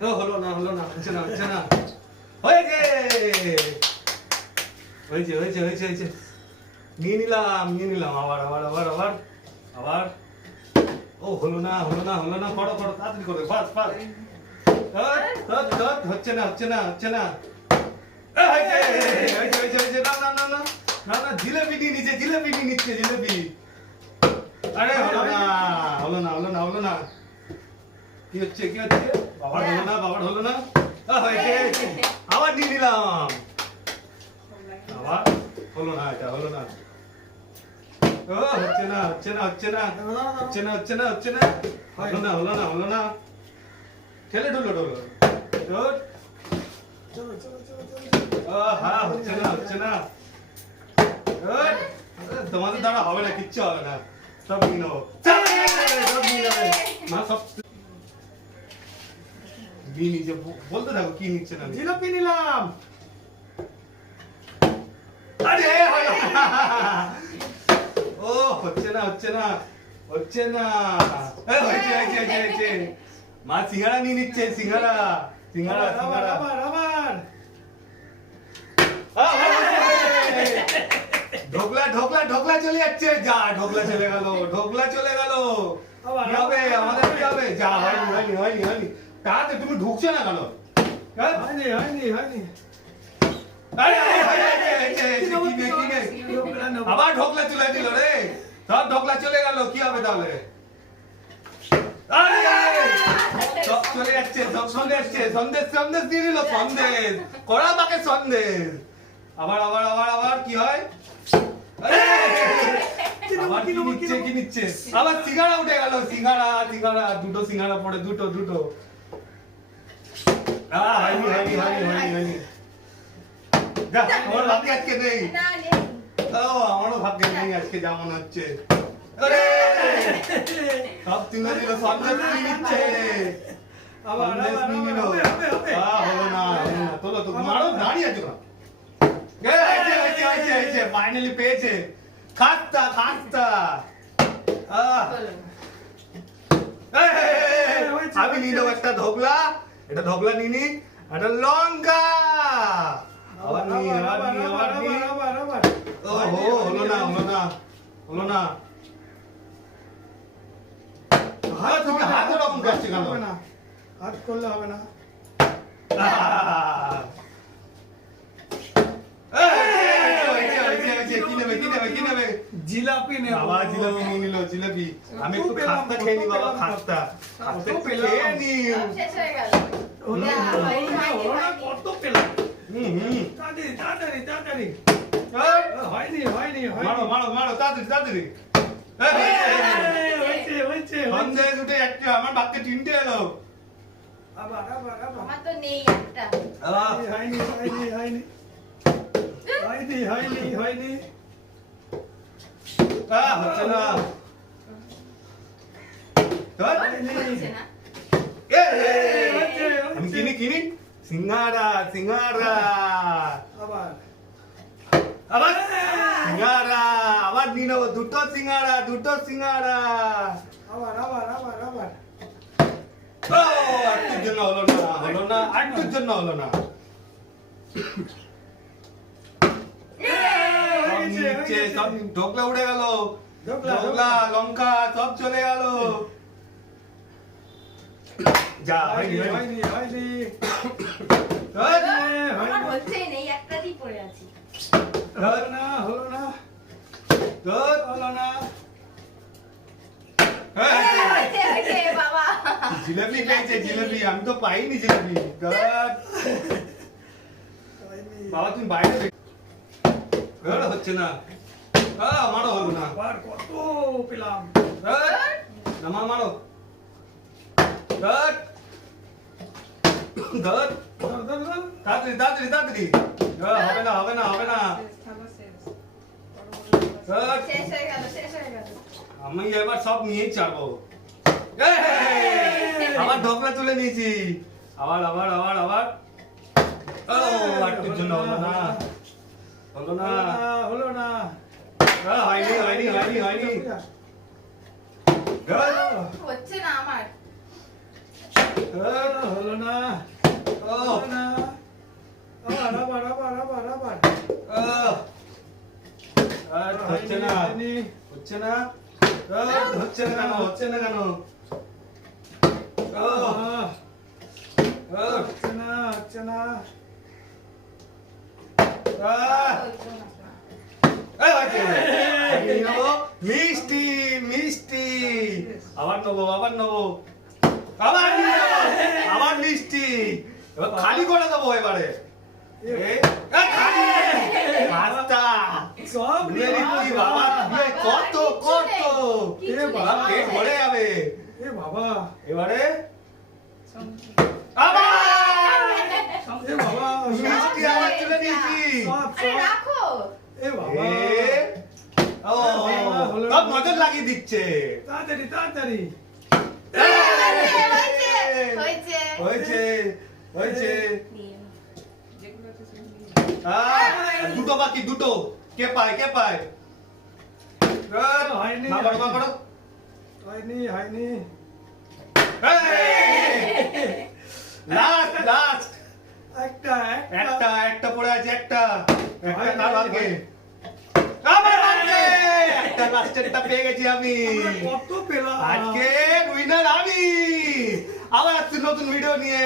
হলো না হচ্ছে না হয়েছে হয়েছে নিয়ে নিলাম আবার ও হলো না করো তাড়াতাড়ি করো ফাস্ট হচ্ছে না হয়েছে না জিলেবি নিচ্ছে আরে হলো না কি হচ্ছে বাবার হলো না হয়েছে আবার নিয়ে নিলাম আবার হলো না এটা হলো না হচ্ছে না ঠেলে ঢুলো হ্যাঁ হচ্ছে না তোমাদের দ্বারা হবে না, কিচ্ছু হবে না, সব নিয়ে নেবো মা সব নিয়ে নিচ্ছে। বলতে থাকো কি নিচ্ছে না। জিলাপি নিলাম। আরে ও হচ্ছে না হয়েছে মা সিঙ্গারা নিয়ে নিচ্ছে সিঙ্গারা আবার ঢোকলা চলে যাচ্ছে, যা ঢোকলা চলে গেল কি হবে আমাদের, কি হবে? যা হয়নি তাতে তুমি ঢুকছো না কেন? হয়নি আবার ঢোকলা চলে দিল রে, সব ঢোকলা চলে গেল, কি হবে তাহলে? সব চলে যাচ্ছে, সব সন্দেশ দিয়ে দিল, সন্দেশ কড়া পাকে সন্দেশ। আবার কি হয়? আবার কি নিচ্ছে? আবার সিঙ্গারা উঠে গেল, সিঙ্গারা দুটো সিঙ্গারা পড়ে, দুটো হয়নি। যা, আমার ভাগ্যে আজকে নেই। আমারও ভাগ্যে নেই আজকে, যেমন হচ্ছে। সব তিনটা দিল, সন্দেশ নিয়ে নিচ্ছে। হলো না, তোলো তো, মারো, দাঁড়িয়ে আছো না। ফাইনালি পেয়েছে, খাস্তা আমি নিয়ে নেবো একটা ঢোকলা, এটা ঢোকলা নিয়ে নি, একটা লঙ্কা। আবার হলো না। তুমি হাত ওরকম করছে কেন? হাত করলে হবে না। কি নেবে? জিলাপি নেব। বাবা জিলাপি নিয়ে নিল, জিলাপি। আমি একটু খাস্তা খেয়ে নি বাবা, খাস্তা খেয়ে নি। শেষ হয়ে গেল। কত পেলাম? তাড়াতাড়ি। হয়নি। মারো তাড়াতাড়ি। হয়েছে। সন্দেশ উঠে যাচ্ছে, আমার বাক্যে তিনটে এলো। আবার। আমার তো নেই একটা। হয়নি। হচ্ছে না। হচ্ছে না। আমি কিনি সিঙ্গারা আবার সিঙ্গারা আবার নিয়ে নেবো, দুটো সিঙ্গারা আবার একটুর জন্য হলো না, একটুর জন্য হলো না। সব ঢোকলা উড়ে গেল, ঢোকলা লঙ্কা সব চলে গেল। যা হয়নি। আমার হচ্ছেই নেই, একটাতেই পড়ে আছি। হলো না। হয়েছে, বাবা। জিলাপি পেয়েছে, জিলাপি। আমি তো পাইনি জিলাপি। বাবা তুমি বাইরে হচ্ছে না, আমারও হলো না। আবার কত পেলাম? মারো তাড়াতাড়ি। হবে না। শেষ হয়ে গেল। আমি এবার সব নিয়েই ছাড়বো। আবার ঢোকলা তুলে নিয়েছি, আবার একটুর জন্য হলো না। হয়নি। হচ্ছে না আমার। হলো না ও হলো না আবার আর হচ্ছে না হয়নি। হচ্ছে না হচ্ছে না কেন হচ্ছে না কেন হচ্ছে না হচ্ছে না মিষ্টি মিষ্টি আবার নেবো আবার নেবো আবার নিয়ে নেবো, আবার মিষ্টি এবার খালি করে দেবো এবারে খালি পাঁচটা সব নিয়ে Very good, বাবা তুমি কত কত কিছু নেই, বাবা পেট ভরে যাবে এ বাবা এবারে আবার এ বাবা মিষ্টি আবার তুলে দিয়েছি সব আরে রাখো এ বাবা ও সব নজর লাগিয়ে দিচ্ছে তাড়াতাড়ি তাড়াতাড়ি হয়েছে হয়েছে হয়েছে দুটো বাকি দুটো কে পায় কে পায় হয়নি, না বড় মা বড় হয়নি হয়নি লাস্ট লাস্ট একটা একটা একটা পড়ে আছে একটা একটা না ভাগ্যে আমার ভাগ্যে একটা লাস্টেরটা পেয়ে গেছি আমি আমরা কত পেলাম আজকে উইনার আমি আবার একটা নতুন ভিডিও নিয়ে